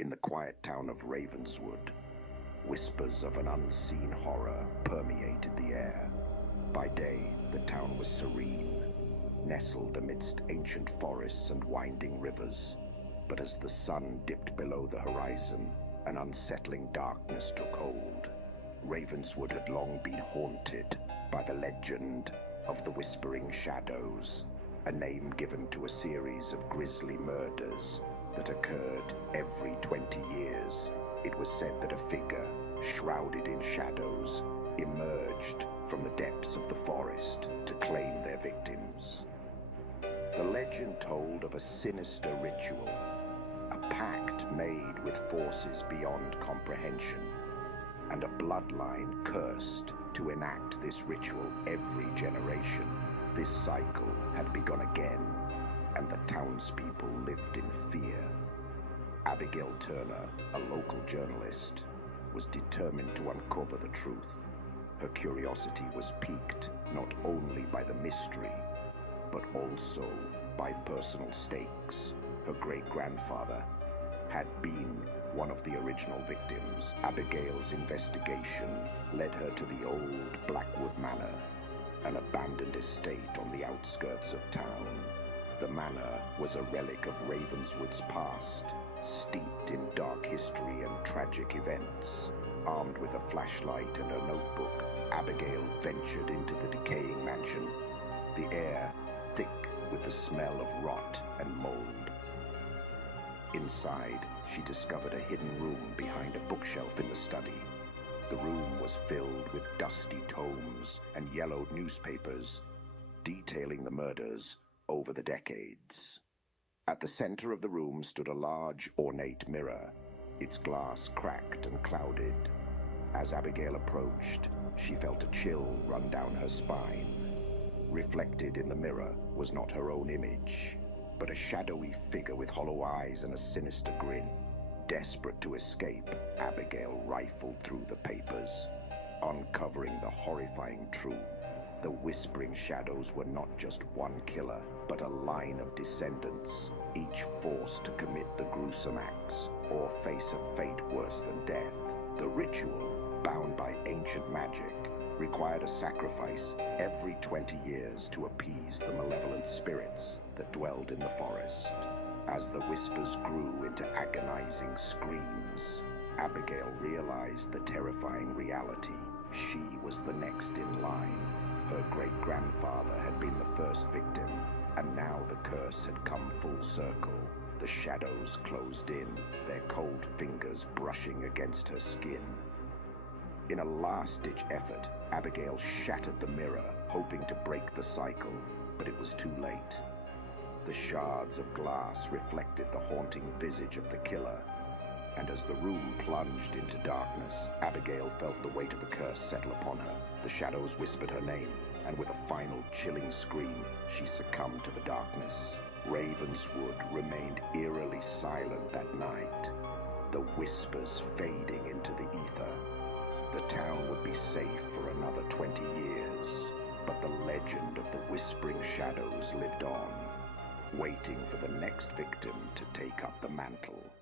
In the quiet town of Ravenswood, whispers of an unseen horror permeated the air. By day, the town was serene, nestled amidst ancient forests and winding rivers. But as the sun dipped below the horizon, an unsettling darkness took hold. Ravenswood had long been haunted by the legend of the Whispering Shadows, a name given to a series of grisly murders that occurred every 20 years. It was said that a figure, shrouded in shadows, emerged from the depths of the forest to claim their victims. The legend told of a sinister ritual, a pact made with forces beyond comprehension, and a bloodline cursed to enact this ritual every generation. This cycle had begun again, and the townspeople lived in fear. Abigail Turner, a local journalist, was determined to uncover the truth. Her curiosity was piqued not only by the mystery, but also by personal stakes. Her great-grandfather had been one of the original victims. Abigail's investigation led her to the old Blackwood Manor, an abandoned estate on the outskirts of town. The manor was a relic of Ravenswood's past, steeped in dark history and tragic events. Armed with a flashlight and a notebook, Abigail ventured into the decaying mansion, the air thick with the smell of rot and mold. Inside, she discovered a hidden room behind a bookshelf in the study. The room was filled with dusty tomes and yellowed newspapers, detailing the murders over the decades. At the center of the room stood a large, ornate mirror, its glass cracked and clouded. As Abigail approached, she felt a chill run down her spine. Reflected in the mirror was not her own image, but a shadowy figure with hollow eyes and a sinister grin. Desperate to escape, Abigail rifled through the papers, uncovering the horrifying truth. The Whispering Shadows were not just one killer, but a line of descendants, each forced to commit the gruesome acts or face a fate worse than death. The ritual, bound by ancient magic, required a sacrifice every 20 years to appease the malevolent spirits that dwelled in the forest. As the whispers grew into agonizing screams, Abigail realized the terrifying reality. She was the next in line. Her great-grandfather had been the first victim, and now the curse had come full circle. The shadows closed in, their cold fingers brushing against her skin. In a last-ditch effort, Abigail shattered the mirror, hoping to break the cycle, but it was too late. The shards of glass reflected the haunting visage of the killer, and as the room plunged into darkness, Abigail felt the weight of the curse settle upon her. The shadows whispered her name, and with a final chilling scream, she succumbed to the darkness. Ravenswood remained eerily silent that night, the whispers fading into the ether. The town would be safe for another 20 years, but the legend of the Whispering Shadows lived on, waiting for the next victim to take up the mantle.